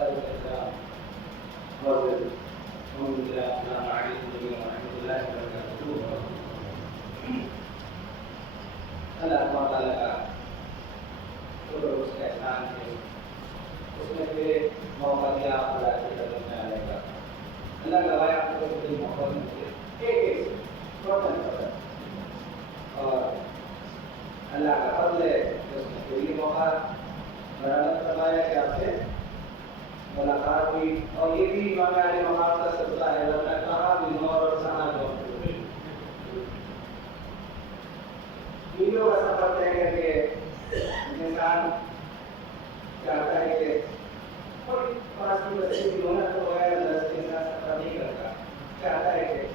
اللہ تعالیٰ کا شکر اس کا احسان ہے، اس نے پھر موقع دیا اللہ کے قدم میں آنے کا۔ اللہ کا بھائی آپ کو بڑی محبت ملتی ہے ایک فوراً اور اللہ کا فضل ہے کہ اس نے پھر یہ موقع برآمد فرمایا کہ آپ سے ملاقات ہوئی، اور یہ بھی امام علی مقام کا صدقہ ہے، ورنہ کہاں بھی نور اور سہار میلوں کا سفر طے کر کے انسان چاہتا ہے کہ کوئی پاس کی بچے بھی ہونا تو بغیر اللہ سے انسان سفر نہیں کرتا، چاہتا ہے کہ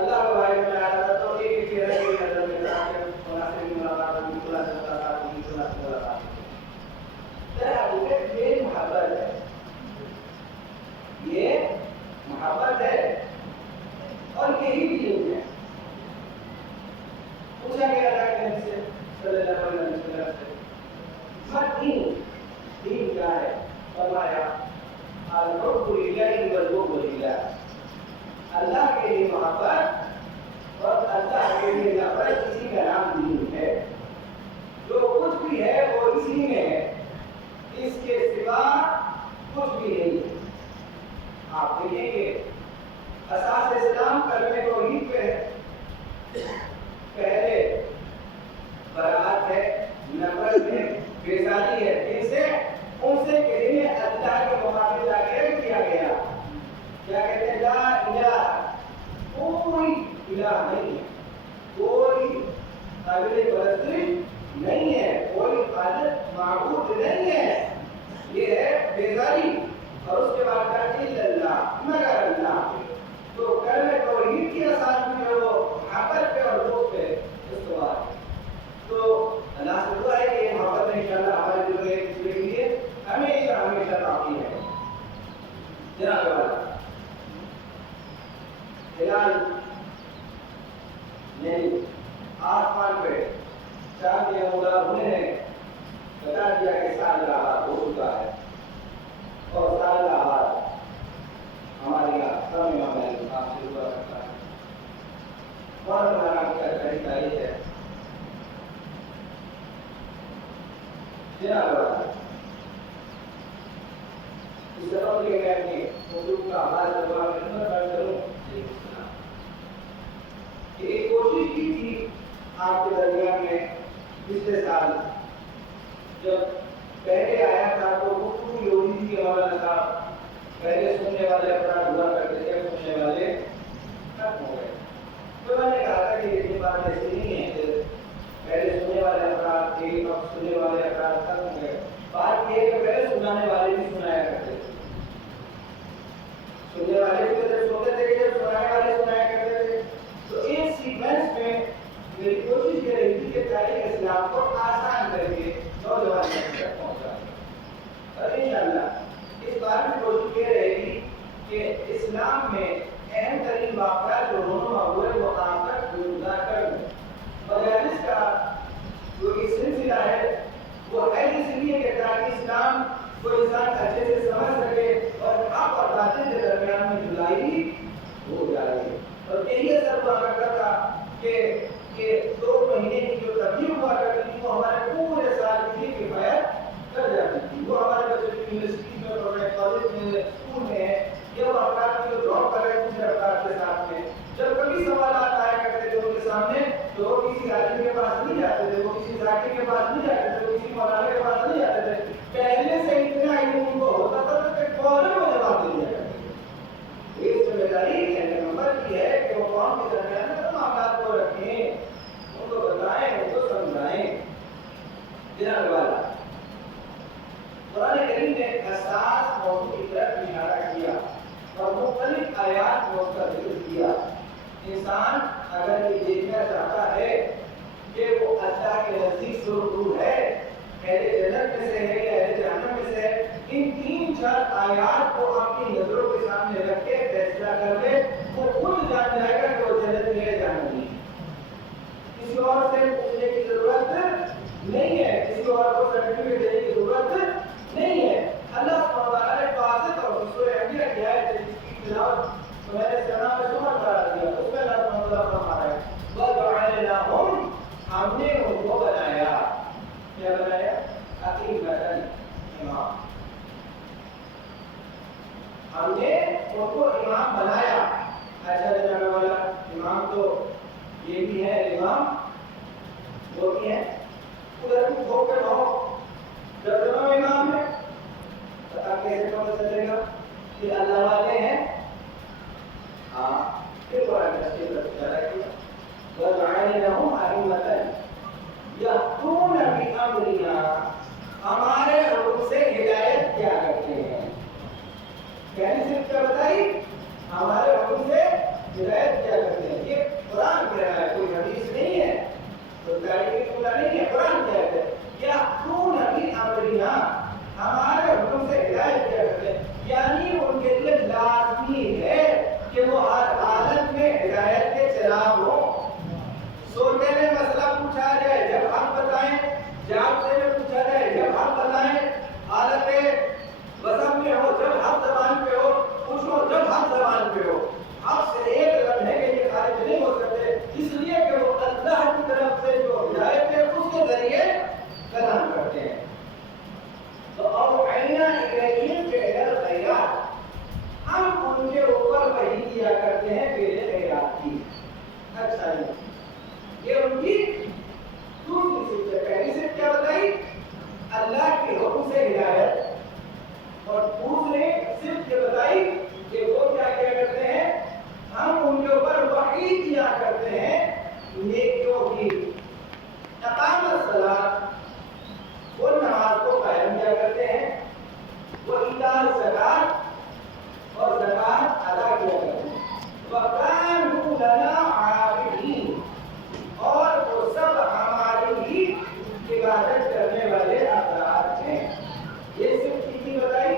اللہ کو بھائی میں آ رہا تو ایک چہرہ کی نظر میں تھا کہ مناسب ملاقات ہوگی، کھلا سے ملاقات ہوگی، کھلا سے ملاقات ہوگی۔ یہ محبت ہے، یہ محبت ہے اور یہی دین ہے۔ پوچھا گیا اللہ کے نبی سے صلی اللہ علیہ وسلم سے مت دین کیا ہے؟ فرمایا الحب للہ والبغض للہ، اللہ کے لیے محبت اور اللہ کے لیے نفرت، اسی کا نام دین ہے۔ جو کچھ بھی ہے وہ اسی میں ہے، اس کے سوا کچھ بھی نہیں ہے۔ آپ دیکھیں گے اساس اسلام کلمہ توحید پہ ہے، پہلے برات ہے، نفرت ہے، بیزاری ہے، ان سے کہ جنہیں اللہ کے مقابل لا کے کیا گیا، کیا کہتے ہیں؟ لا الہ، کوئی الہ نہیں ہے، کوئی قابل پرستی نہیں ہے، کوئی خالق معبود نہیں ہے، یہ ہے بیزاری۔ اور اس کے بعد الا اللہ، مگر اللہ۔ تو کلمہ توحید کی اساس میں وہ محبت پہ اور دوست پہ استوار ہے۔ تو اللہ سے دعا ہے کہ یہ محبت انشاءاللہ ہمارے دل میں اس کے لیے ہمیشہ ہمیشہ باقی ہے۔ جناب والا ہلال نے آسمان پہ چاند کے مولا انہیں بتا دیا کہ سال کا آغاز ہو چکا ہے، اور سال کا آغاز ہمارے یہاں سب امام علیہ السلام سے ہوا کرتا ہے۔ اور ہمارا طریقہ یہ ہے جناب اس سبب یہ ہے کہ اردو کا آغاز دعا میں کروں کہ ایک کوشش کی تھی آپ کے درمیان میں پچھلے سال جب پہلے آیا تھا تو گفتگو یہ ہوئی تھی کہ مولانا صاحب پہلے سننے والے افراد ہوا کرتے تھے، سننے والے ختم ہو گئے۔ تو میں نے کہا تھا کہ یہ بات ایسی نہیں ہے کہ پہلے سننے والے افراد تھے، اب سننے والے افراد ختم ہو گئے۔ بات یہ ہے کہ پہلے سنانے والے بھی سنایا کرتے تھے، سننے والے بھی سنتے تھے کہ جب سنانے والے سنایا کرتے تھے۔ تو ایک سیکوینس میں میری کوشش یہ رہی تھی کہ تاریخ اسلام کو آسان کر کے نوجوان تک پہنچا، اور انشاءاللہ اس بار میں کوشش یہ رہے گی کہ اسلام میں اہم ترین واقعات جو رونما ہوئے وہ آپ تک گزار کر دیں۔ مجالس کا جو یہ سلسلہ ہے وہ ہے اس لیے کہ تاکہ اسلام کو انسان اچھے سے سمجھ سکے اور حق اور باطل کے درمیان میں جدائی ہو جائے۔ اور یہی اثر ہوا کرتا تھا کہ یہ 2 مہینے کی جو ترتیب ہوا کرتی تھی وہ ہمارے پورے سال کی کفایت کر جاتی تھی۔ وہ ہمارے بچے یونیورسٹی میں پڑھ رہے، کالج میں، اسکول میں ہیں، یہ وہ افراد جو جاب کر رہے ہیں دوسرے افراد کے ساتھ میں، جب کبھی سوالات آیا کرتے تھے ان کے سامنے تو وہ کسی عالم کے پاس نہیں جاتے تھے، وہ کسی ذاکر کے پاس نہیں جاتے تھے، وہ کسی مولانا کے پاس نہیں جاتے تھے، پہلے سے اتنا علم ان کو ہوتا تھا کہ فوراً وہ جواب دے دیا کرتے تھے۔ یہ ذمہ داری ہے نمبر کی ہے کہ وہ قوم کے درمیان میں تمام معاملات کو رکھیں، ان کو بتائیں، ان کو سمجھائیں۔ جناب والا قرآن کریم نے حساس موضوع کی طرف اشارہ کیا اور مختلف آیات میں اس کا ذکر کیا۔ انسان اگر یہ دیکھنا چاہتا ہے کہ وہ اللہ کے نزدیک دور ہے، اہل جنت میں سے ہے یا اہل جہنم میں سے ہے، ان 3-4 آیات کو اپنی نظروں کے سامنے رکھ کے فیصلہ کر لے، وہ خود جان جائے گا کہ وہ جنت میں ہے جہنم میں۔ کسی اور سے پوچھنے کی ضرورت نہیں ہے، کسی اور کو سرٹیفکیٹ دینے کی ضرورت نہیں ہے۔ اللہ سبحانہ وتعالیٰ نے واضح ہم نے ان کو امام بنایا. اچھا جناب والا امام تو یہ بھی ہے, امام وہ بھی ہے, ادھر بھی کھو کے رہو دونوں امام ہے. اب کیسے پتہ چلے گا کہ اللہ والے ہیں؟ ہاں پھر قرآن تفسیر ذرا کیا وَجَعَلْنَاهُمْ أَئِمَّةً يَهْدُونَ بِأَمْرِنَا, ہمارے حکم سے ہدایت کیا کرتے ہیں. یعنی صرف کیا بتائی, ہمارے حکم سے ہدایت کیا کرتے ہیں. یہ قرآن کہہ رہا ہے, کوئی حدیث نہیں ہے, تو تاریخ کی جملہ نہیں ہے, قرآن کہتا ہے یَهْدُونَ بِأَمْرِنَا, ہمارے حکم سے ہدایت کیا کرتے ہیں. یعنی ان کے لیے لازمی ہے کہ وہ ہر حالت میں ہدایت کے چراغ ہوں. سوتے میں مسئلہ پوچھا جائے جب حق بتائیں, جاگتے میں پوچھا جائے جب حق بتائیں, حالت وزن میں ہو جب حق زبان پہ ہو, پوچھو جب حق زبان پہ ہو. حق سے ایک لمحے کے لیے خارج نہیں ہو سکتے, اس لیے کہ وہ اللہ کی طرف سے جو ہدایت ہے اس کے ذریعے کلام کرتے ہیں. تو اوحینا الیہم فعل الخیرات, ہم ان کے اوپر وحی کیا کرتے ہیں فعل خیرات کی. اچھا یہ ان کی دوسری صفت ہے. پہلی صفت کیا بتائی, اللہ کے حکم سے ہدایت, اور دوسری صفت یہ بتائی کہ وہ کیا کیا کرتے ہیں, ہم ان کے اوپر وحی کیا کرتے ہیں نیکیوں کی. اقام الصلاۃ, وہ نماز کو قائم کیا کرتے ہیں, وہ ایتاء الزکات اور زکات ادا کیا کرتے ہیں. وَكَانُوا لَنَا عَابِدِينَ, اور وہ سب ہماری ہی عبادت کرنے والے افراد ہیں. یہ صرف کتنی بتائی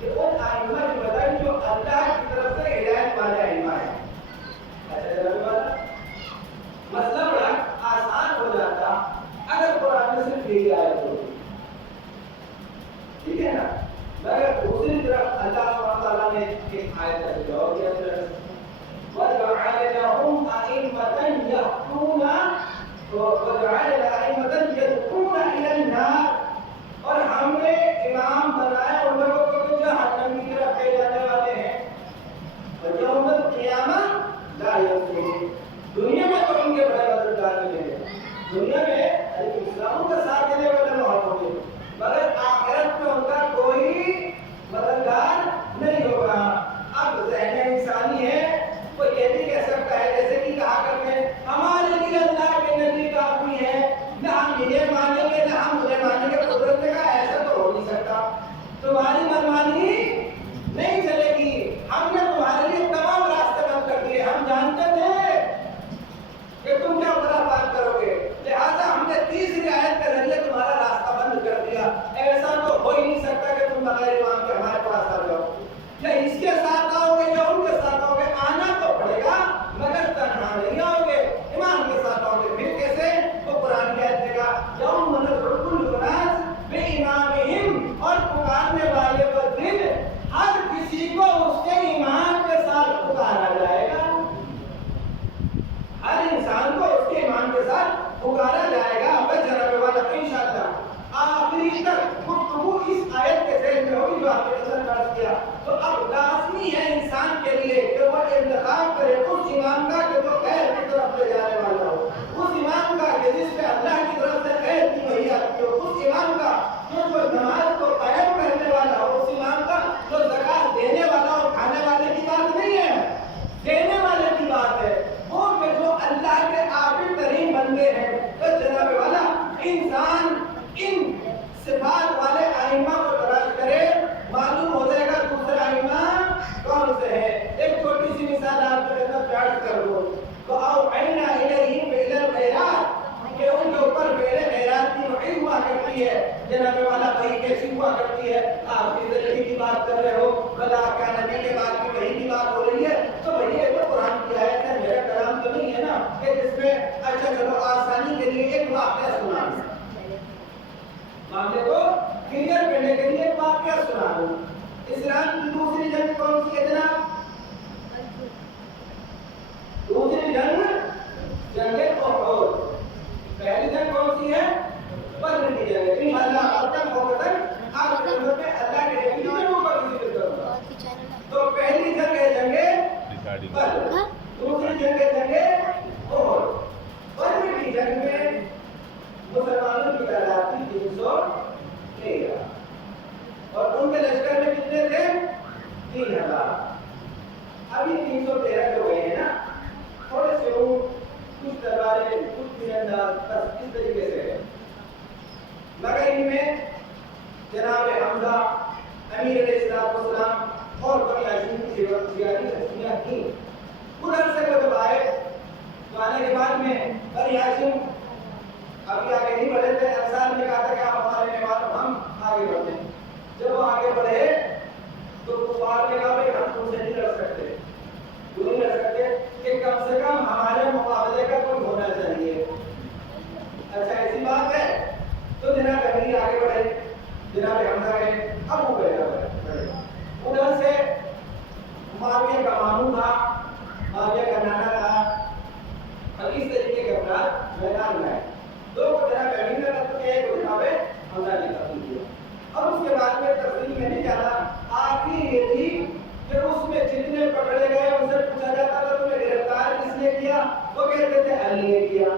کہ ان ائمہ کی بتائی جو اللہ کی طرف سے ہدایت والے ائمہ ہیں. اچھا مسئلہ بڑا آسان ہو جاتا اگر قرآن میں صرف یہی آیت ہوتی, ٹھیک ہے نا. مگر دوسری طرف اللہ سبحانہ تعالیٰ نے ایک آیت کا جواب دیا وَجَعَلْنَاهُمْ أَئِمَّةً يَدْعُونَ إِلَى النَّارِ, اور ہم نے امام بنائے ان لوگوں کو جو جہنم کی طرف لے جانے والے ہیں. وَيَوْمَ الْقِيَامَةِ لَا يَنصُرُونَ, دنیا میں تو ان کے بڑے مددگار ملیں گے, دنیا میں اسلام کا ساتھ دینے والے لوگ ہوں گے, مگر آخرت میں ان کا کوئی مددگار نہیں ہوگا. اب ذہن انسانی ہے, وہ یہ بھی کہہ سکتا ہے جیسے کہ کہا کرتے ہیں ہمارے لیے اللہ کے نبی کافی ہے, نہ ہم یہ مانیں گے نہ ہم مجھے مانیں گے. قدرت نے کہا ایسا تو ہو نہیں سکتا, تمہاری منمانی نہیں چلے گی, ہم نے تمہارے لیے تمام راستے بند کر دیے. ہم جانتے تھے کہ تم کیا خرافات کرو گے, لہٰذا ہم نے تیسری آیت کے ذریعے تمہارا راستہ بند کر دیا. ایسا تو ہو ہی نہیں سکتا کہ تم بغیر امام کے ہمارے پاس آ جاؤ, یا اس کے ساتھ آؤ گے یا ان کے ساتھ آؤ گے. آنا تو پڑے گا مگر تنہا نہیں آؤ گے, امام کے ساتھ آؤ گے. پھر کیسے؟ وہ قرآن کی آیت دے گا یوم ندعو کل اناس بامامہم, اور پکارنے والے پر دن ہر کسی کو اس کے امام کے ساتھ پکارا جائے گا. ہر انسان کو اس کے امام کے ساتھ پکارا جائے گا. بس جناب والا انشاءاللہ آخری تک گفتگو اس آیت کے ذہن میں ہوگی جو آپ نے نظر انداز کیا. تو اب لازمی ہے انسان کے لیے کہ وہ انتخاب کرے اس امام کا کہ جو خیر کی طرف لے جانے والا ہو, اس امام کا کہ جس پہ اللہ کی طرف سے خیر کی وحی آتی ہو, اس امام کا جو نماز کو قائم کرنے والا ہو, اس امام کا جو زکات دینے والا اور کھانے والے کی بات نہیں ہے, دینے والے کی بات ہے. وہ کہ جو اللہ کے عابد ترین بندے ہیں. تو جناب والا انسان ان صفات والے ائمہ کو تلاش کرے, معلوم ہو جائے گا دوسرے ائمہ کون سے ہیں. ایک چھوٹی سی مثال آپ کے ساتھ بیان کر دو. تو اوحینا الیہم فعل الخیرات, کہ ان کے اوپر فعل خیرات کی وحی ہوا کرتی ہے. جناب والا وحی کیسی ہوا کرتی ہے؟ آپ کی زندگی کی بات کر رہے ہو, بلا کیا نبی کے بعد کی وحی کی بات ہو رہی ہے, تو وحی ہے تو قرآن کی آیت ہے, میرا کلام تو نہیں ہے نا کہ جس میں اچھا چلو آسانی کے لیے ایک واقعہ سنا, معاملے کو کلیئر کرنے کے لیے ایک واقعہ سنا دوں. اسلام کی دوسری جنگ کون سی ہے جناب؟ دوسری جنگ جنگ احد. پہلی جنگ کون سی ہے؟ بدر کی جنگ. انشاءاللہ اب تک آپ کے اللہ کے نبی 3000 ابھی 313 جو گئے ہیں نا تھوڑے سے کچھ تلواریں کچھ تیرانداز اس طریقے سے ہے مگر ان میں جناب حمزہ امیر علیہ السلام اور بنی ہاشم کی زیادتی ہستیاں تھیں ان عرصے کو جب آئے تو آنے کے بعد میں بنی ہاشم ابھی آگے نہیں بڑھے تھے انصار نے کہا تھا کہ آپ ہمارے مہمان ہم آگے بڑھتے ہیں جب وہ آگے بڑھے تو کفار نے کہا بھائی ہم تم سے نہیں لڑ سکتے کیوں نہیں لڑ سکتے کہ کم سے کم ہمارے مقابلے کا کوئی ہونا چاہیے اچھا ایسی بات ہے تو جناب امیر آگے بڑھے جناب حمزہ گئے اب وہ بڑھے ادھر سے معاویہ کا ماموں تھا معاویہ کا نانا تھا اور اس طریقے کے افراد میدان میں دو کو جناب امیر نے رد کیا ایک جناب حمزہ نے قتل کیا اور اس کے بعد میں تفصیل میں نہیں جانا آخر یہ تھی کہ اس میں جتنے پکڑے گئے ان سے پوچھا جاتا تھا تمہیں گرفتار کس نے کیا وہ کہتے تھے علی نے کیا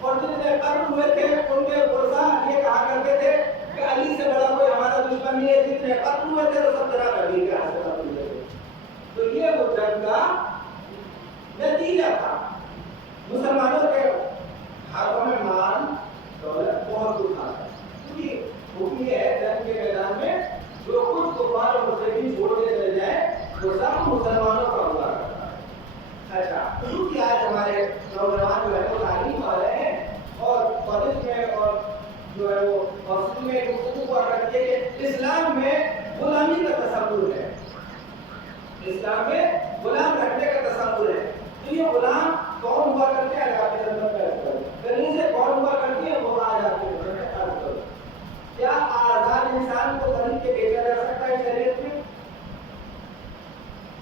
اور جتنے قتل ہوئے تھے ان کے ورثا یہ کہا کرتے تھے کہ علی سے بڑا کوئی ہمارا دشمن نہیں ہے جتنے قتل ہوئے تھے وہ سب جناب علی کے ہاتھ سے قتل ہوئے تھے تو یہ وہ جنگ کا نتیجہ تھا مسلمانوں کے ہاتھوں میں مال دولت بہت کچھ تھا کیونکہ حکم یہ ہے جنگ کے میدان میں جو کچھ کفار اور مشرکین چھوڑ کے چلے جائیں وہ سب مسلمانوں کا ہوا کرتا ہے اچھا کیونکہ آج ہمارے نوجوان جو ہے وہ تعلیم پا رہے ہیں اور کالج میں اور جو ہے وہ ہاسٹل میں گفتگو ہوا کرتی ہے کہ اسلام میں غلامی کا تصور ہے اسلام میں غلام رکھنے کا تصور ہے تو یہ غلام کون ہوا کرتے ہیں آپ کے اندر پیدا سے کون ہوا کرتی ہے وہ آج آپ کے اندر میں عرض کرو کیا آزاد انسان کو خرید کے بیچا جا سکتا ہے شریعت میں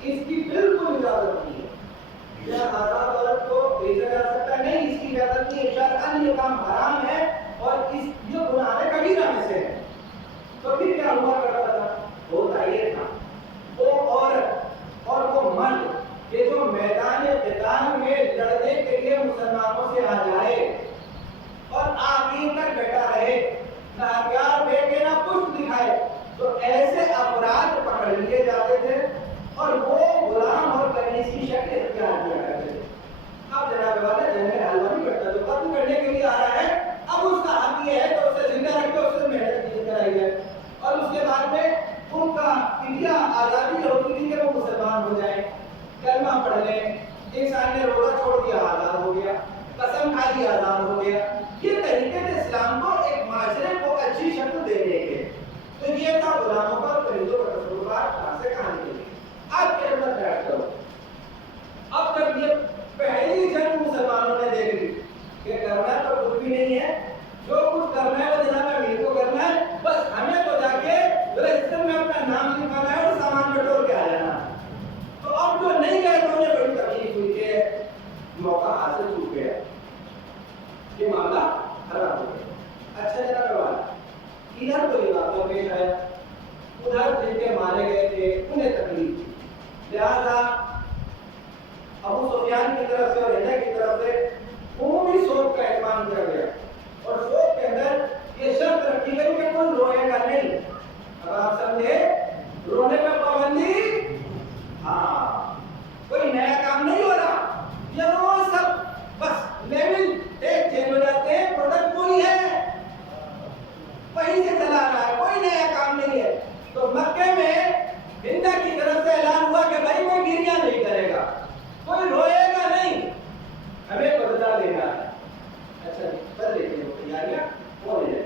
اس کی بالکل اجازت نہیں ہے کیا آزاد عورت کو بیچا جا سکتا ہے نہیں اس کی اجازت نہیں ہے شرعاً یہ کام حرام ہے اور اس یہ گناہ کبیرہ میں سے ہے تو پھر کیا ہوا کرتا تھا ہوتا یہ تھا وہ عورت اور وہ مرد یہ جو میدان قتال میں لڑنے کے لیے مسلمانوں سے آ جائے اور آخر تک بیٹھا رہے نہ ہتھیار پھینکے نہ کچھ دکھائے تو ایسے افراد پکڑ لیے جاتے تھے اور وہ غلام اور کنیسی شکل اختیار کیا کرتے تھے اب جناب والا جنگ میں حلوہ نہیں کرتا جو قتل کرنے کے لیے آ رہا ہے اب اس کا حق یہ ہے کہ اسے زندہ رکھ کے اس سے محنت کی کرائی جائے اور اس کے بعد میں ان کا فدیہ آزادی ہوتی تھی کہ وہ مسلمان ہو جائیں کلمہ پڑھ لیں انسان نے روزہ چھوڑ دیا آزاد ہو گیا قسم کھا لی آزاد ہو گیا یہ طریقے تھے اسلام کو ایک معاشرے کو اچھی شکل دینے کے تو یہ تھا غلاموں کا خریدوں کا تصورات کہاں سے کہاں نکلے آپ کے اندر بیٹھ کرو اب جب یہ پہلی جنگ مسلمانوں نے دیکھ لی کہ کرنا تو کچھ بھی نہیں ہے جو کچھ کرنا ہے وہ جناب امیر کو کرنا ہے بس ہمیں تو جا کے رجسٹر میں اپنا نام لکھوانا ہے اور سامان بٹور کے آ جانا تو اب جو نہیں گئے تو انہیں بڑی تکلیف ہوئی کہ موقع حاصل چھوٹ گیا یہ معاملہ خراب ہو گیا اچھا جناب والا ادھر تو یہ واقعہ پیش آیا ادھر جن کے مارے گئے تھے انہیں تکلیف تھی لہٰذا ابو سفیان کی طرف سے اور ہندہ کی طرف سے عمومی سوچ کا اہتمام کیا گیا اور سوچ کے اندر یہ شرط رکھی گئی کہ کوئی روئے گا نہیں اب آپ سمجھے رونے پہ پابندی ہاں کوئی نیا کام نہیں ہو رہا یہ روز سب بس لیول ایک چینج ہو جاتے ہیں پروڈکٹ کوئی ہے وہیں سے چلا رہا ہے کوئی نیا کام نہیں ہے تو مکے میں ہندہ کی طرف سے اعلان ہوا کہ بھائی کوئی گریہ نہیں کرے گا کوئی روئے گا نہیں ہمیں بدلا لینا ہے اچھا کر لیتے ہیں تیاریاں ہو لے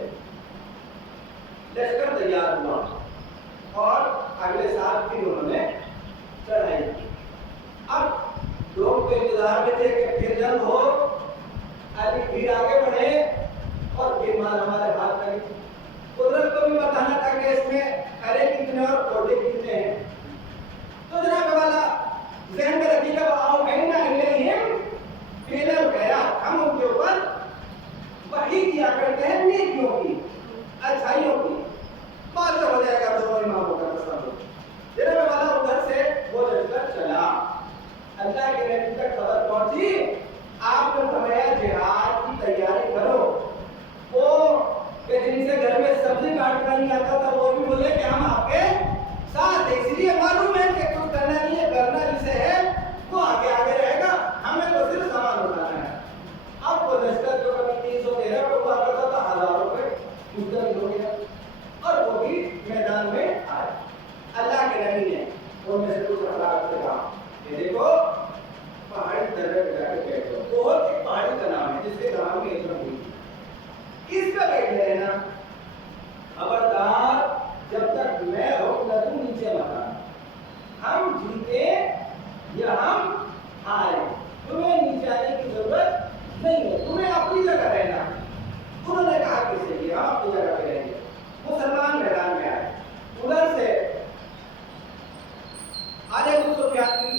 لشکر تیار ہوا اور اگلے سال پھر انہوں نے چڑھائی کی اب لوگ تو انتظار میں تھے کہ پھر جنگ ہو ابھی پھر آگے بڑھے اور پھر مال ہمارے ہاتھ میں قدرت کو بھی بتانا تھا کہ اس میں ہرے کتنے اور کوڑے کتنے ہیں تو جناب والا ذہن میں رکھیے گا آؤ کہنا الیہم فیلر گیا ہم ان کے اوپر وحی کیا کرتے ہیں نیکیوں کی اچھائیوں کی بعد میں ہو جائے گا دونوں اماموں کا تصور جناب والا ادھر سے وہ لشکر چلا اللہ کے نبی تک خبر پہنچی آپ نے فرمایا جہاد کی تیاری کرو وہ کہ جن سے گھر میں سبزی کاٹنا نہیں آتا تھا وہ بھی بولے کہ ہم آپ کے ساتھ ان میں سے کچھ افراد سے کہا کہ دیکھو پہاڑی درے پہ جا کے بیٹھ جاؤ. بہت ایک پہاڑی کا نام ہے جس کے نام میں اتنا ہوئی اس پہ بیٹھ گئے نا. خبردار جب تک میں ہوں نہ تم نیچے مت آنا. ہم جیتے یا ہم ہارے تمہیں نیچے آنے کی ضرورت نہیں ہے, تمہیں اپنی جگہ رہنا. انہوں نے کہا کہ صحیح ہے, ہم اپنی جگہ پہ رہیں گے. مسلمان میدان میں آئے. ادھر سے آج ابو سفیان کی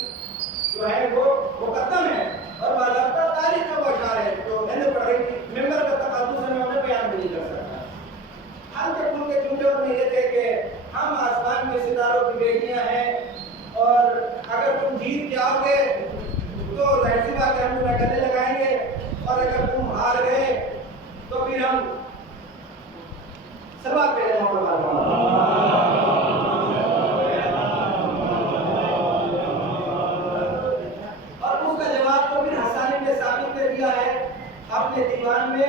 جو ہے وہ مقدم ہے اور باضابطہ تاریخ کا بشار ہے جو میں نے پڑھی تھی. ممبر کا تقدس ہے, میں انہیں بیان بھی نہیں کر سکتا. ہم کے پھول کے جھوٹے اور یہ تھے کہ ہم آسمان میں ستاروں کی بیٹیاں ہیں اور اگر تم جیت جاؤ گے تو ظاہر سی بات ہے ہم تمہیں گلے لگائیں گے اور اگر تم ہار گئے تو پھر ہم سلوات پہ رہنا ہوگا. اپنے دیوان میں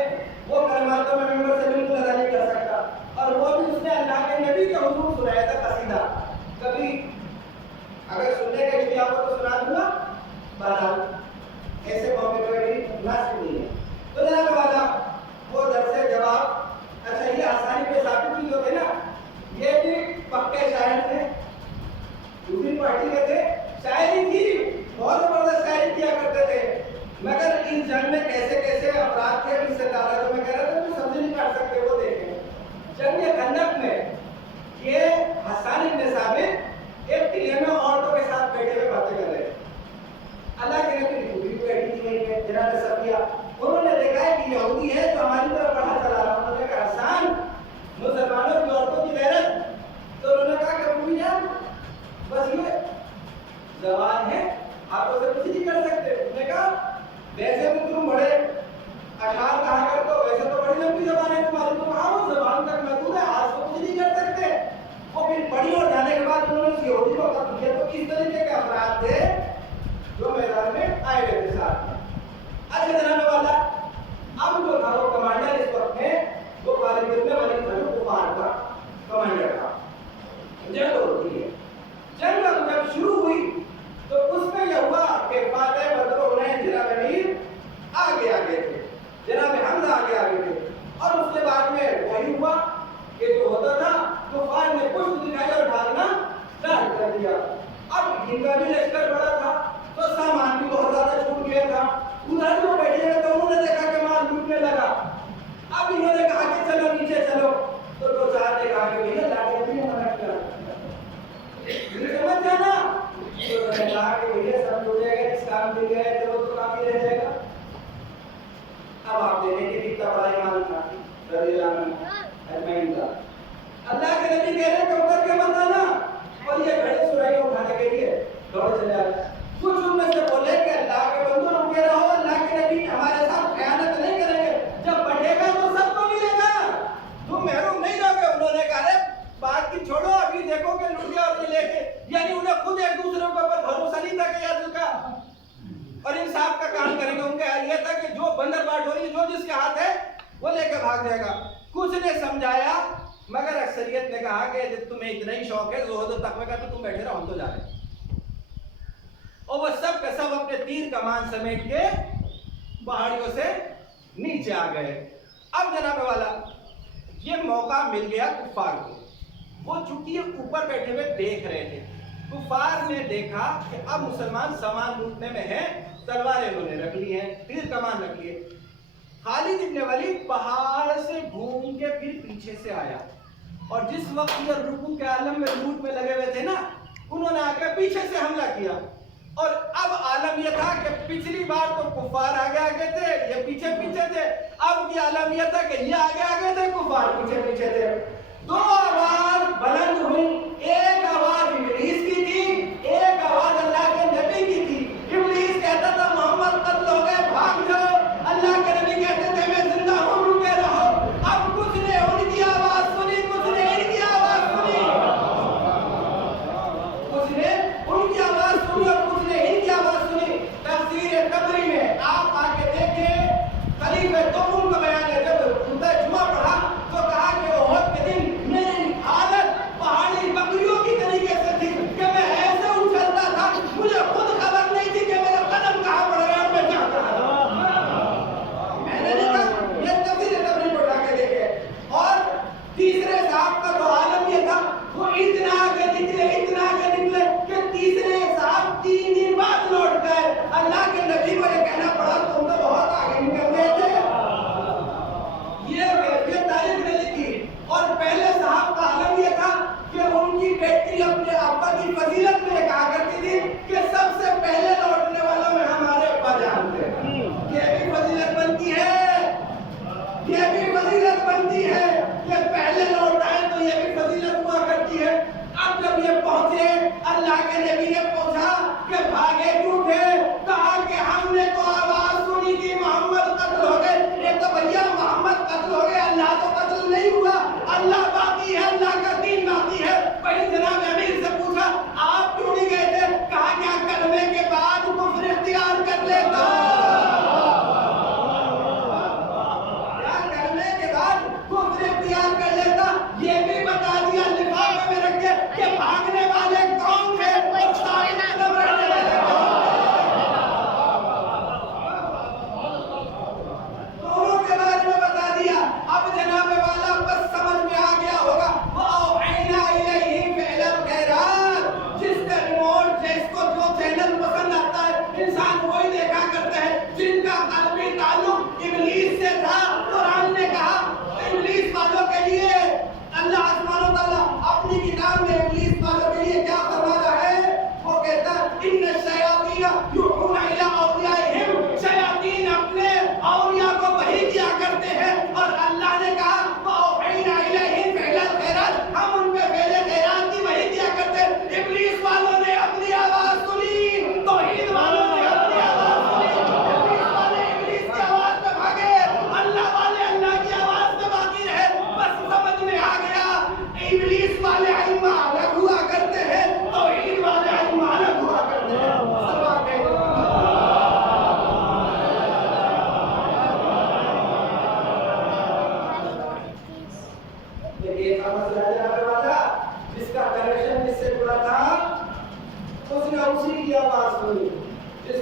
وہ کلماتوں میں ممبر سے بالکل ادا نہیں کر سکتا اور وہ بھی اس نے اللہ کے نبی کے حضور سنایا تھا قصیدہ. کبھی اگر سننے کا اشتیاق ہو تو سنا دوں گا, بہرحال ایسے موقع پہ میری مناسب نہیں ہے. تو جناب والا وہ در سے جواب, اچھا یہ آسانی پہ ثابت بھی جو تھے نا یہ بھی پکے شاعر تھے, دوسری پارٹی کے تھے, شاعری تھی, بہت زبردست شاعری کیا کرتے تھے. مگر ان جنگ میں کیسے کیسے افراد تھے اس سے تعالیٰ جو میں کہہ رہا تھا تو سمجھ نہیں کر سکتے. وہ دیکھیں جنگ خندق میں یہ حسان بن ثابت ایک ٹیلے میں عورتوں کے ساتھ بیٹھے ہوئے باتیں کر رہے تھے. اللہ کے نبی کی بیٹی بیٹھی تھی وہیں پہ جناب صفیہ. انہوں نے دیکھا ہے کہ یہودی ہے جو ہماری طرف بڑھا چلا رہا. انہوں نے کہا حسان مسلمانوں کی عورتوں کی غیرت. تو انہوں نے کہا کہ ابو جان بس یہ زبان ہے, آپ اسے کچھ نہیں کر سکتے. انہوں نے کہا ویسے تو تم بڑے اشعار کہا کرتے ہو, ویسے تو بڑی لمبی زبان ہے تمہاری, تو کہا وہ زبان تک محدود ہے, آج تو کچھ نہیں کر سکتے. وہ پھر پڑھی اور جانے کے بعد انہوں نے اس یہودی کو کہا یہ تو کس طریقے کے افراد تھے جو میدان میں آئے ہوئے تھے ساتھ میں. اچھا جناب والا اب جو تھا وہ کمانڈر اس وقت میں وہ خالد بن ولید تھا جو کفار کا کمانڈر تھا. جنگ ہوتی ہے, جنگ جب شروع ہوئی تو اس میں یہ ہوا کہ فاتح بدر و حنین جناب امیر آگے آگے تھے, جناب حمزہ آگے آگے تھے. اور اس کے بعد میں وہی ہوا کہ جو ہوتا تھا کفار نے پشت دکھائی اور بھاگنا اسٹارٹ کر دیا. اب ان کا بھی لشکر بڑا تھا تو سامان بھی بہت زیادہ چھوٹ گیا تھا. ادھر جو بیٹھے ہوئے تو انہوں نے دیکھا کہ مال لوٹنے لگا. اب انہوں نے کہا کہ چلو نیچے چلو, تو دو چار نے کہا کہ بھیا لاٹھی بھی منع کیا نیچے مت جانا. تو انہوں نے کہا کہ بھیا سب لوٹ جائے گا, جس کام کے لیے آئے تھے وہ تو کافی رہ جائے گا. اب آپ دیکھیں کہ کتنا بڑا ایمان تھا رضی اللہ عنہ اجمعین کا. اللہ کے نبی کہہ رہے ہیں کہ اتر کے مت آنا, اور یہ کھڑے سورہ کو اٹھانے کے لیے دوڑ چلے آئے. کچھ ان میں سے بولے کہ اللہ کے بندو رکے رہو, اللہ کے نبی ہمارے ساتھ خیانت نہیں کریں گے, جب بڑھے گا تو سب کو ملے گا, تم محروم نہیں رہو گے. انہوں نے کہا بات کی چھوڑو, ابھی دیکھو کہ لوٹ گیا اور یہ لے کے, یعنی انہیں خود ایک دوسرے کے اوپر بھروسہ نہیں تھا کہ یار دل کا اور انصاف کا کام کریں گے. ان کا یہ تھا کہ جو بندر باٹ ہو رہی ہے جو جس کے ہاتھ ہے وہ لے کے بھاگ جائے گا. کچھ نے سمجھایا مگر اکثریت نے کہا کہ تمہیں اتنا ہی شوق ہے زہد و تقوی کا تو تم بیٹھے رہو, ہم تو جا رہے ہیں. اور وہ سب کا سب اپنے تیر کمان سمیٹ کے پہاڑیوں سے نیچے آ گئے. اب جناب والا یہ موقع مل گیا کفار کو. وہ چونکہ اوپر بیٹھے ہوئے دیکھ رہے تھے, کفار نے دیکھا کہ اب مسلمان سامان لوٹنے میں ہیں, تلواریں انہوں نے رکھ لی ہیں, تیر کمان رکھ لیے. خالد ابن ولید پہاڑ سے گھوم کے پھر پیچھے سے آیا, اور جس وقت یہ رکوع کے عالم میں لوٹ میں لگے ہوئے تھے نا, انہوں نے آ کے پیچھے سے حملہ کیا. اور اب عالم یہ تھا کہ پچھلی بار تو کفار آگے آگے تھے, یہ پیچھے پیچھے تھے. اب کی عالم یہ تھا کہ یہ آگے آگے تھے, کفار پیچھے پیچھے تھے. دو آواز بلند ہوئی, ایک آواز ابلیس کی تھی, ایک آواز اللہ کے نبی کی تھی. ابلیس کہتا تھا محمد قتل ہو گئے, بھاگ جاؤ. اللہ کے نبی کہتے تھے میں زندہ ہوں, رکے رہو. اب کچھ نے ان کی آواز سنی, کچھ نے ان کی آواز سنی, کچھ نے ان کی آواز سنی اور کچھ نے ان کی آواز سنی. تفسیر قبری میں آپ آ کے دیکھیں, خلیفہ تومون کا بیان ہے. جب خطبہ جمعہ پڑھا تو کہا کہ احد کے دن میری حالت پہاڑی بکریوں کی طریقے سے تھی کہ میں ایسے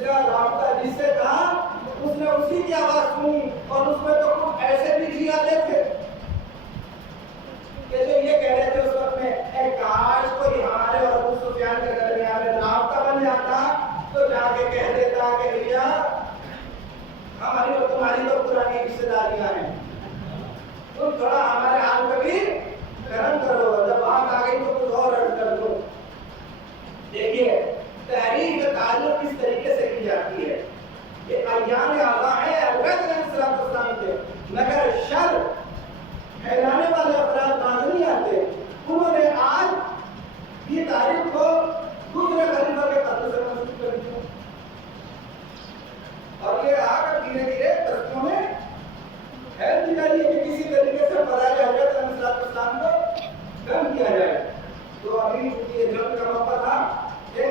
کا رابطہ جس سے تھا اس نے اسی کی آواز سنی اور اس میں تو کچھ ایسے بھی جی آتے تھے کہ جو یہ کہہ رہے تھے اس وقت میں اے کاش کوئی ہمارے اور ابو سفیان کے درمیان میں رابطہ بن جاتا تو جا کے کہہ دیتا کہ بھیا ہماری اور تمہاری تو پرانی رشتے داریاں ہیں، تم تھوڑا ہمارے حال پہ بھی کرم کرو، جب بات آ گئی تو کچھ اور رد کر دو۔ دیکھیے تحریف تعلق کس طریقے سے کی جاتی ہے، یہ ایام اعضاء ہے البیت علیہ السلام کے، مگر شر پھیلانے والے افراد باز نہیں آتے، انہوں نے آج یہ تاریخ کو دوسرے خلیفہ کے قتل سے منسوب کر دیا اور یہ آ کر دھیرے دھیرے بستیوں میں خیر دی جائے کہ کسی طریقے سے فضائل حضرت علیہ السلام کو کم کیا جائے۔ تو ابھی یہ جلد کا موقع تھا کہ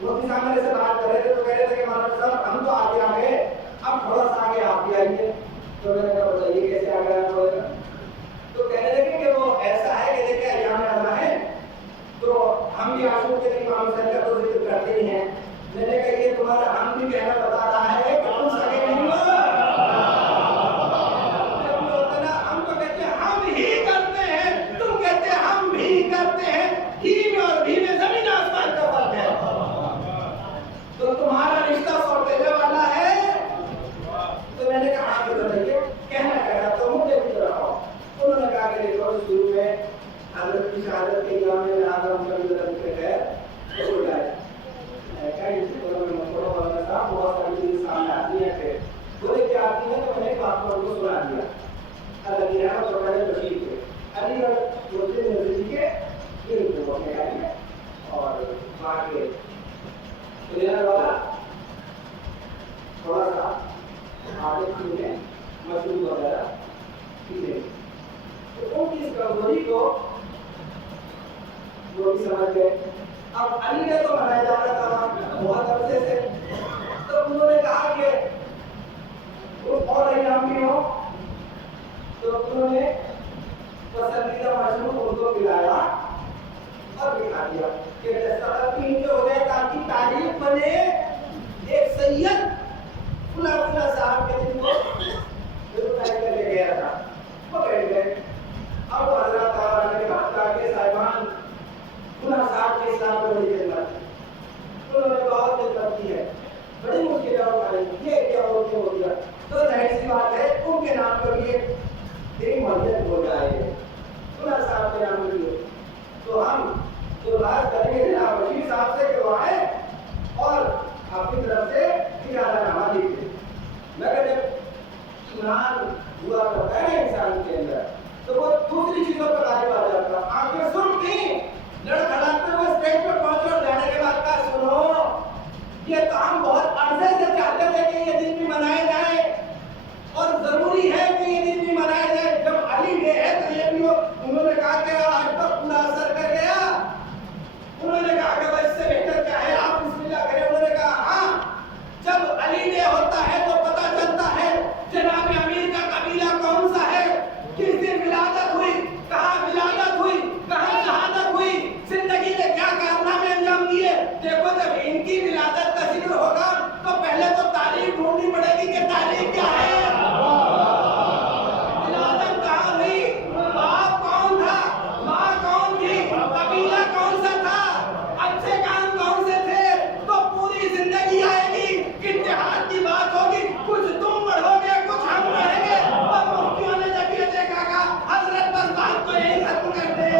مفتی صاحب میرے سے بات کر رہے تھے تو کہہ رہے تھے کہ مولانا صاحب ہم تو آگے آ گئے، اب تھوڑا سا آگے آپ بھی آئیے۔ تو میں نے کہا بتائیے کیسے آگے آنا پڑے گا؟ تو کہنے لگے کہ وہ ایسا ہے کہ دیکھیں ایام اعضاء ہے تو ہم بھی عاشور کے دن امام حسین کا تو ذکر کرتے ہی ہیں۔ میں نے کہا یہ تمہارا ہم بھی کہنا بتا رہا ہے کہ تم سگے نہیں ہو، ہم تو کہتے ہیں ہم ہی کرتے ہیں، تم کہتے ہیں ہم بھی کرتے ہیں، ہی میں اور بھی میں زمین آسمان کا فرق ہے۔ تو تمہارا رشتہ سوتیلے والا ہے؟ تو میں نے کہا آپ بتائیے کہنا کیا رہا تو مجھے بھی رہا۔ انہوں نے کہا کہ دیکھو شروع میں حضرت کی شہادت کے ایام میں آدم کا بھی ذکر ہے تو ہو جائے بہت ساری چیزیں سامنے آتی ہیں پھر بولے کیا آتی ہیں تو میں نے ایک بات کو سنا دیا علی رحمت چوکڑے بشیر کے علی گڑھ مسلم یونیورسٹی کے اور وہاں کے والا تھوڑا سا آگے چیزیں مشروع وغیرہ چیزیں تو ان کی اس کمزوری کو وہ بھی سمجھ گئے۔ اب علی نے تو منایا جا رہا تھا بہت عرصے سے، تو انہوں نے کہا کہ اور ایام بھی ہو تو انہوں نے پسندیدہ مشروب ان کو پلایا اور دکھا دیا کہ دستخط جو ہو گئے تاکہ تاریخ بنے ایک سید فلاں فلاں صاحب کے دن کو طے کر لے گیا تھا، وہ بیٹھ گئے۔ اب حضرت تعالیٰ نے کہا کہ صاحبان فلاں صاحب کے اسلام کو بڑی خدمت، انہوں نے بہت خدمت کی ہے، بڑی مشکلیں اٹھائی، یہ کیا ہو گیا، تو ظاہر سی بات ہے ان کے نام پر یہ دین مسجد ہو جائے فلاں صاحب کے نام پر۔ تو ہم جو بات کریں گے جناب بشیر صاحب سے کہ وہ آئے اور اپنی طرف سے اجازت نامہ دیجیے، مگر جب ایمان ہوا کرتا ہے انسان کے اندر تو وہ دوسری چیزوں پر غالب آ جاتا ہے۔ آنکھیں سرخ تھیں، لڑکھڑاتے ہوئے اسٹیج پہ پہنچے اور جانے کے بعد کہا سنو یہ تو ہم بہت عرصے سے چاہتے تھے کہ یہ دن بھی منائے جائے اور ضروری ہے کہ یہ دن بھی منائے جائے، جب علی ڈے ہے تو یہ بھی ہو۔ انہوں نے کہا کہ آج تک پورا اثر کر گیا، انہوں نے کہا کہ بس سے بہتر کیا ہے آپ بسم اللہ کریں۔ انہوں نے کہا ہاں جب علی ڈے ہوتا ہے تو پتہ چلتا ہے جناب امیر کا قبیلہ کون سا ہے، کس دن ولادت ہوئی، کہاں ولادت ہوئی، کہاں شہادت ہوئی، زندگی میں کیا کارنامے انجام دیے۔ دیکھو جب ان کی ولادت کا ذکر ہوگا تو پہلے تو تاریخ ڈھونڈنی پڑے گی کہ تاریخ کیا ہے، ولادت کہاں ہوئی، باپ کون تھا، ماں کون تھی، قبیلہ کون سا تھا، اچھے کام کون سے تھے، تو پوری زندگی آئے گی، اتحاد کی بات ہوگی، کچھ تم بڑھو گے کچھ ہم بڑھیں گے۔ اور مفتیوں نے جب یہ دیکھا کہ حضرت بس بات کو یہی ختم کر دے،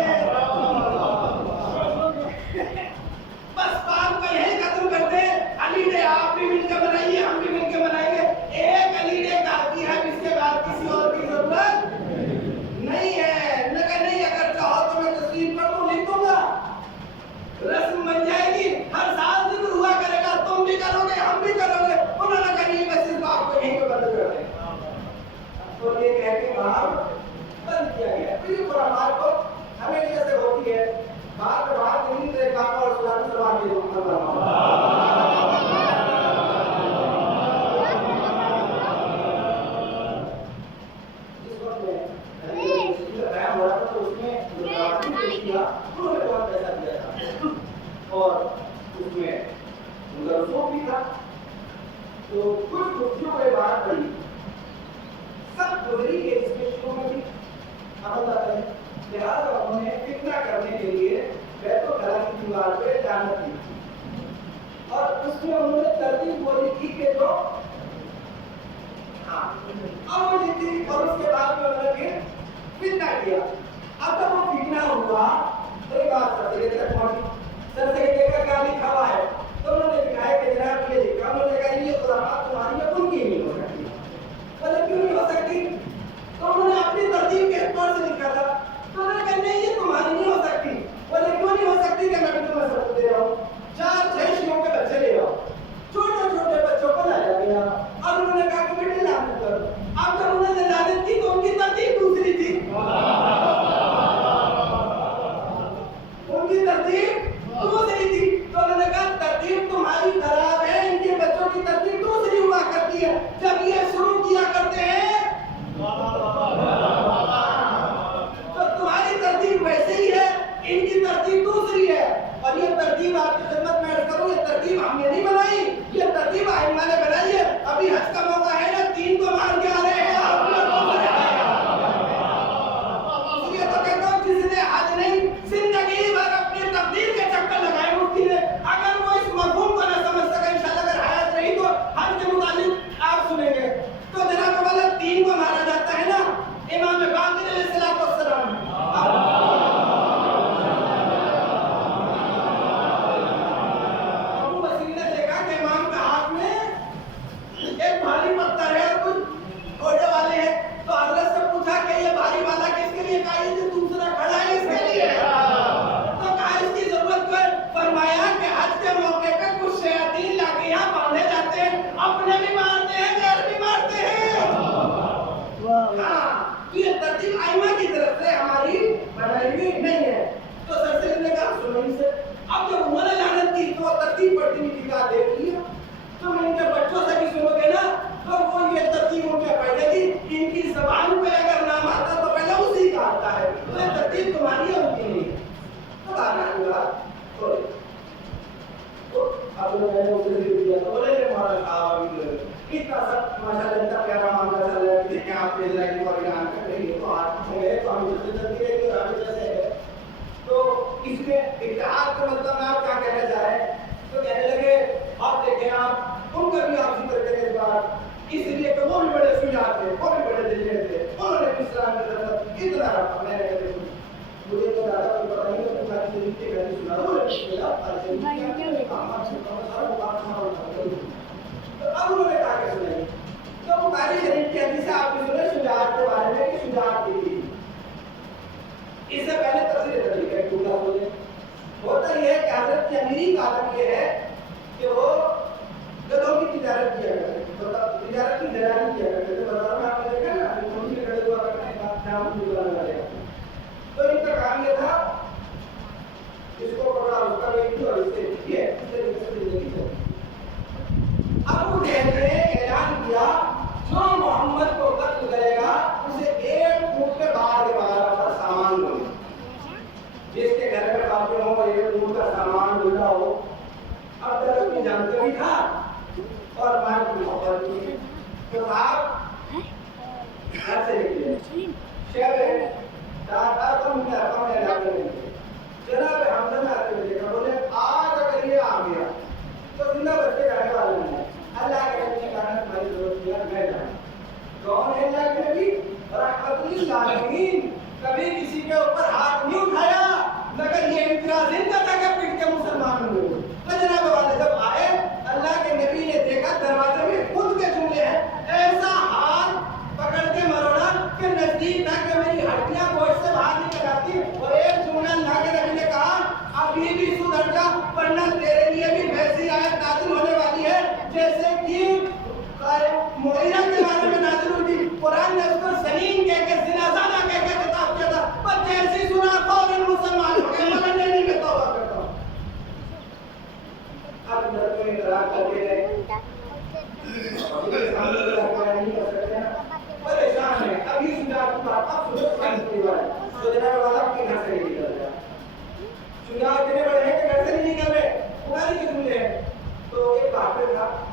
بس بات کو یہی ختم کر دے، علی ڈے آپ بھی مل کے بنائیے ہم بھی مل کے بنائیں گے، ایک علی ڈے کافی ہے، اس کے بعد کسی اور کی ضرورت نہیں ہے۔ مگر نہیں اگر چاہو تو میں تصویر پر تو لکھ دوں گا، رسم بن جائے گی، ہر سال ذکر ہوا کرے گا، تم بھی کرو گے ہم بھی کرو گے۔ انہوں نے کہا نہیں بس اس بات کو یہیں پہ بند کر دیں، تو یہ کہہ کے وہاں بند کیا گیا۔ پھر یہ بات کو ہمیشہ سے ہوتی ہے، بات بات نہیں تو ایک بات اور سلام سلام کے دوں جس وقت میں قیام ہو رہا تھا تو اس میں انہوں نے بہت پیسہ دیا تھا اور اس میں ان کا رسوخ بھی تھا، تو کچھ مفتیوں کو یہ بات پڑی سب گزری کے اس میں شروع میں بھی عمل آتا ہے، لہٰذا انہوں نے فتنہ کرنے کے لیے بیت الخلا کی دیوار پہ لعنت دی اور اس میں انہوں نے ترتیب وہ لکھی کہ جو اب وہ لکھی اور اس کے بعد میں انہوں نے پھر فتنہ کیا۔ اب جب وہ فتنہ ہوا تو ایک بات سر تک پہنچی، سر سے دیکھا کیا لکھا ہوا ہے تو انہوں نے دکھایا کہ جناب یہ لکھا، انہوں نے کہا یہ خرافات تمہاری ہے ان کی نہیں ہو سکتی، مطلب کیوں نہیں ہو سکتی؟ تو انہوں نے اپنی ترتیب کے اعتبار سے لکھا تھا، تو انہوں نے کہا نہیں یہ تمہاری نہیں ہو سکتی، بولے کیوں نہیں ہو سکتی کہ میں بھی تمہیں سب کو دے رہا ہوں، 4-6 شیعوں کے بچے لے رہا ہوں، چھوٹے چھوٹے بچوں کو لایا گیا اور انہوں نے کہا کہ بیٹے لعنت کرو۔ اب جب انہوں نے لعنت کی تو ان کی ترتیب دوسری تھی، ان کی ترتیب دوسری تھی، تو انہوں نے کہا ترتیب تمہاری خراب ہے، ان کے بچوں کی ترتیب دوسری ہوا کرتی ہے، جب یہ شروع کیا کرتے ہیں تو تمہاری ترتیب ویسے ہی ہے، ان کی ترتیب دوسری ہے، اور یہ ترتیب آپ کی خدمت میں عرض کروں، یہ ترتیب ہم نے نہیں بنائی، یہ ترتیب ائمہ نے بنائی ہے۔ ابھی حج کا موقع ہے نا، 3 کو مار کے آ رہے ہیں آپ لوگ، اس لیے تو کہتا ہوں جس نے حج نہیں زندگی بھر اپنی تقدیر کے چکر لگائے مفتی نے، اگر وہ اس مفہوم کو نہ سمجھ سکے انشاءاللہ اگر حیات رہی تو حج کے متعلق آپ سنیں گے۔ تو جناب والا 3 کو مارا جاتا ہے نا، امام باقر علیہ السلام، ابو بصیر نے دیکھا کہ امام کے ہاتھ میں ایک بھاری پتھر ہے اور کچھ گھوڑے والے ہیں، تو حضرت سے پوچھا کہ یہ بھاری والا کس کے لیے؟ کہا یہ جو دوسرا کھڑا ہے اس کے لیے، تو کہا اس کی ضرورت کو فرمایا کہ حج کے موقع پہ کچھ شیاطین لا کے یہاں باندھے جاتے ہیں، اپنے بھی مارتے ہیں غیر بھی مارتے ہیں۔ ہاں تو یہ ترتیب ائمہ کی طرف سے ہماری بنائی ہوئی نہیں ہے۔ تو سر سے نے کہا سنو ان سے، اب جب انہوں نے لعنت کی تو وہ ترتیب پڑھتی ہوئی دکھا دیکھ لیا، تو میں ان کے بچوں سے بھی سنو گے نا تو وہ یہ ترتیب ان کے پہلے کی، ان کی زبان پہ اگر نام آتا تو پہلے اسی کا آتا ہے، تو یہ ترتیب تمہاری ہے ان کی نہیں ہے۔ تو آنا ہوا تو اب میں نے اسے دے دیا تو بولے مولانا صاحب اتنا سب ماشاءاللہ اتنا پیارا معاملہ چل رہا ہے کہ آپ کے لائن پر اعلان کر رہی ہے تو آپ ہے تو ہم جیسے چلتی ہے کہ آپ جیسے ہے، تو اس میں اتحاد کا مطلب میں آپ کیا کہنا چاہ رہے ہیں؟ تو کہنے لگے آپ دیکھیں آپ ان کا بھی آپ ذکر کریں اس بار، اس لیے کہ وہ بھی بڑے شجاع تھے، وہ بھی بڑے دلیر تھے، انہوں نے اسلام کی طرف اتنا رکھا۔ میں نے کہتے مجھے تو زیادہ کوئی پتہ نہیں ہے، تمہاری شریف کے گھر سنا رہا اب انہوں نے کہا کہ سنائیے، تو بخاری شریف کی حدیث آپ نے سنے شجاعت کے بارے میں کہ شجاعت کی تھی، اس سے پہلے تفسیر طریقہ ایک ٹوٹا بولے ہوتا یہ ہے کہ حضرت کی امیری کا عالم یہ ہے کہ وہ گدھوں کی تجارت کیا کرتے تھے، تجارت کی دلالی کیا کرتے تھے، بازار میں آپ نے دیکھا نا کھڑی میں کھڑے ہوا کرتے ہیں نام دلانے والے، تو ان کا کام یہ تھا اس کو پکڑا اس کا ویٹ اور اس سے یہ زندگی سے۔ اب انہوں نے اعلان کیا جو محمد کو قتل کرے گا اسے 1 فٹ کے باہر کے باہر سامان دو، جس کے گھر میں قابل ہو 1 فٹ کا سامان ڈلا ہو۔ اب تک اپنی جانتے بھی تھا اور ماں کی محبت کی، تو آپ گھر سے نکلے شہر دار کو مجھے رقم میں لا کر دیں جناب حمزہ میں آتے ہوئے دیکھا، بولے آج اگر یہ آ گیا تو زندہ بچے رہنے والے نہیں ہیں، اللہ کے نبی نے کہا تمہاری ضرورت کیا میں جاؤں۔ کون ہے اللہ کے نبی؟ رحمت للعالمین، کبھی کسی کے اوپر ہاتھ نہیں اٹھایا، مگر یہ امتیاز ان کا تھا کہ پیٹ کے مسلمان ہوئے۔ تو جناب والے جب آئے اللہ کے نبی نے دیکھا دروازے میں خود کے جملے ہیں، ایسا ہاتھ پکڑ کے مروڑا کہ نزدیک تھا کہ میری ہڈیاں گوشت سے باہر نکل آتی، اور ایک جملہ اللہ کے نبی نے کہا ابھی بھی سدھر جا ورنہ تیرے لیے بھی ویسی آیت نازل ہونے والی ہے جیسے کہ معیرہ کے بارے میں نازل ہوئی تھی۔ قرآن نے اس کو زنین کہہ کے زنا زانہ کہہ کے خطاب کیا تھا، پر جیسی سنا فوراً مسلمان ہو گئے، میں نہیں میں توبہ کرتا ہوں۔ اب لڑکے اعتراض کر کے گئے پریشان ہے، ابھی سجاعت کی بات اب تو جناب والا اپنے گھر سے نہیں نکل رہا، شجاع اتنے بڑے ہیں کہ گھر سے نہیں نکل رہے، بخاری کے جملے ہیں۔ تو ایک کافر تھا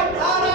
18